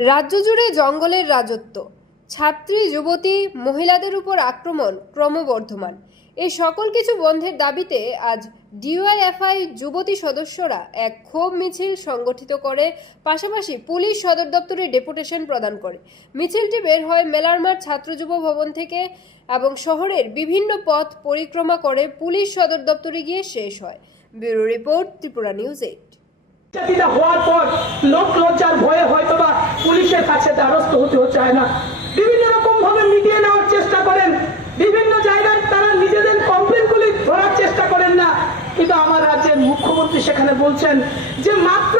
রাজ্য জুড়ে জঙ্গলের রাজত্ব। ছাত্রী, যুবতী, মহিলাদের উপর আক্রমণ ক্রমবর্ধমান। এই সকল কিছু বন্ধের দাবিতে আজ ডিওয়াইএফআই যুবতী সদস্যরা এক ক্ষোভ মিছিল সংগঠিত করে, পাশাপাশি পুলিশ সদর দপ্তরে ডেপুটেশন প্রদান করে। মিছিলটি বের হয় মেলারমাঠ ছাত্র যুব ভবন থেকে এবং শহরের বিভিন্ন পথ পরিক্রমা করে পুলিশ সদর দপ্তরে গিয়ে শেষ হয়। Bureau report Tripura news eight. হওয়ার পর লোক লজ্জার ভয়ে হয়তো দ্বারস্থ হতে চায় না। বিভিন্ন রকম ভাবে মিটিয়ে নেওয়ার চেষ্টা করেন। বিভিন্ন জায়গায় তারা নিজেদের কমপ্লেন গুলি ধরার চেষ্টা করেন না। কিন্তু আমার রাজ্যের মুখ্যমন্ত্রী সেখানে বলছেন যে, মাত্র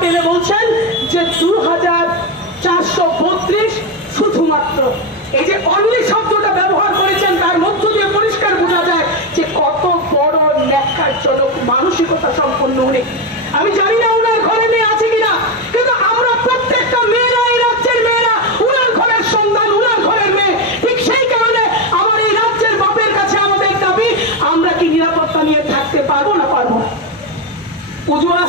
টেনে বলছেন যে দু হাজার চারশো বত্রিশ শুধুমাত্র এই যে অনলি শব্দটা ব্যবহার করেছেন, তার মধ্য দিয়ে পরিষ্কার বোঝা যায় যে কত বড় ন্যাক্কারজনক মানসিকতা সম্পন্ন উনি। আমি জানি না ওনার ঘরে মেয়ে আছে কিনা, কিন্তু আমরা প্রত্যেকটা মেয়েরা এই রাজ্যের মেয়েরা, উনার ঘরের সন্তান, উনার ঘরের মেয়ে। ঠিক সেই কারণে আমার এই রাজ্যের বাপের কাছে আমাদের দাবি, আমরা কি নিরাপত্তা নিয়ে থাকতে পারব না পারব না? দুর্গা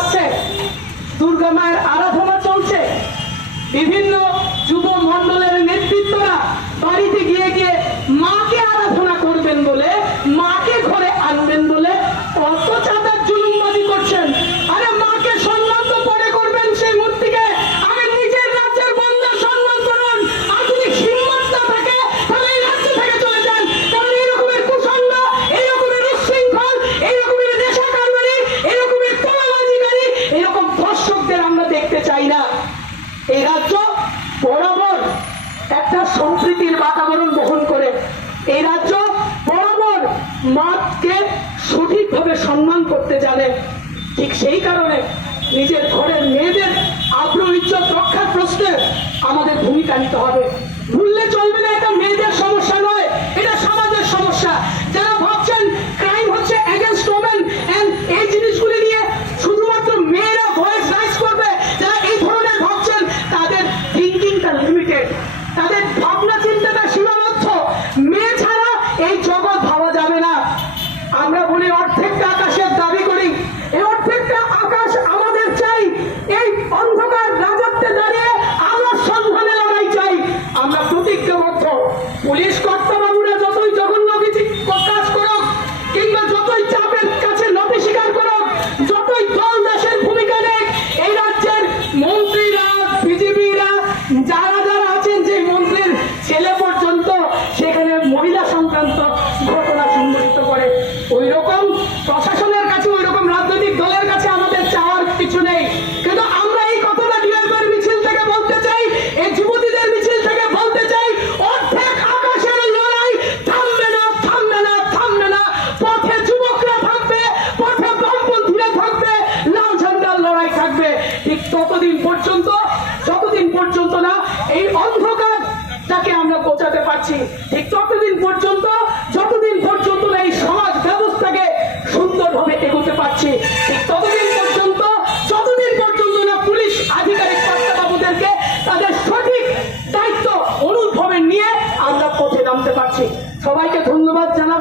মায়ের আরাধনা চলছে। বিভিন্ন সম্প্রীতির বাতাবরণ বহন করে। এই রাজ্য বরাবর মাকে সঠিকভাবে সম্মান করতে জানে। ঠিক সেই কারণে নিজের ঘরের মেয়েদের আগ্রহ, ইজ্জত রক্ষার প্রশ্নে আমাদের ভূমিকা নিতে হবে। ভুললে চলবে না, এটা মেয়েদের সমস্যা নয়, এটা সমাজের সমস্যা। যারা ভাবছেন ক্রাইম হচ্ছে এগেনস্ট ওমেন এন্ড এই জিনিসগুলি নিয়ে শুধুমাত্র মেয়েরা ভয়েস রাইজ করবে, যারা এই ধরনের ভাবছেন, তাদের থিঙ্কিংটা লিমিটেড তাদের ভাবনা চিন্তাটা সীমাবদ্ধ। মেয়ে ছাড়া এই জগৎ ভাবা যাবে না। আমরা বলি অর্ধেকটা আকাশের দাবি করি। এই অর্ধেকটা আকাশ আমাদের চাই। এই অন্ধকার রাজত্বে দাঁড়িয়ে আলোর সন্ধানে লড়াই চাই। আমরা প্রতিজ্ঞাবদ্ধ। পুলিশ কর্তাবাবুরা যতই জঘন্য কাজ করুক, কিংবা যতই চাপের কাছে নতি করুক, যতই দল দেশের ভূমিকা নেই এই রাজ্যের মন্ত্রীরা, বিজেপিরা, যারা যন্ত্রণা এই অন্ধকার তাকে আমরা পৌঁছাতে পারছি। ঠিক ততদিন পর্যন্ত যতদিন পর্যন্ত এই সমাজ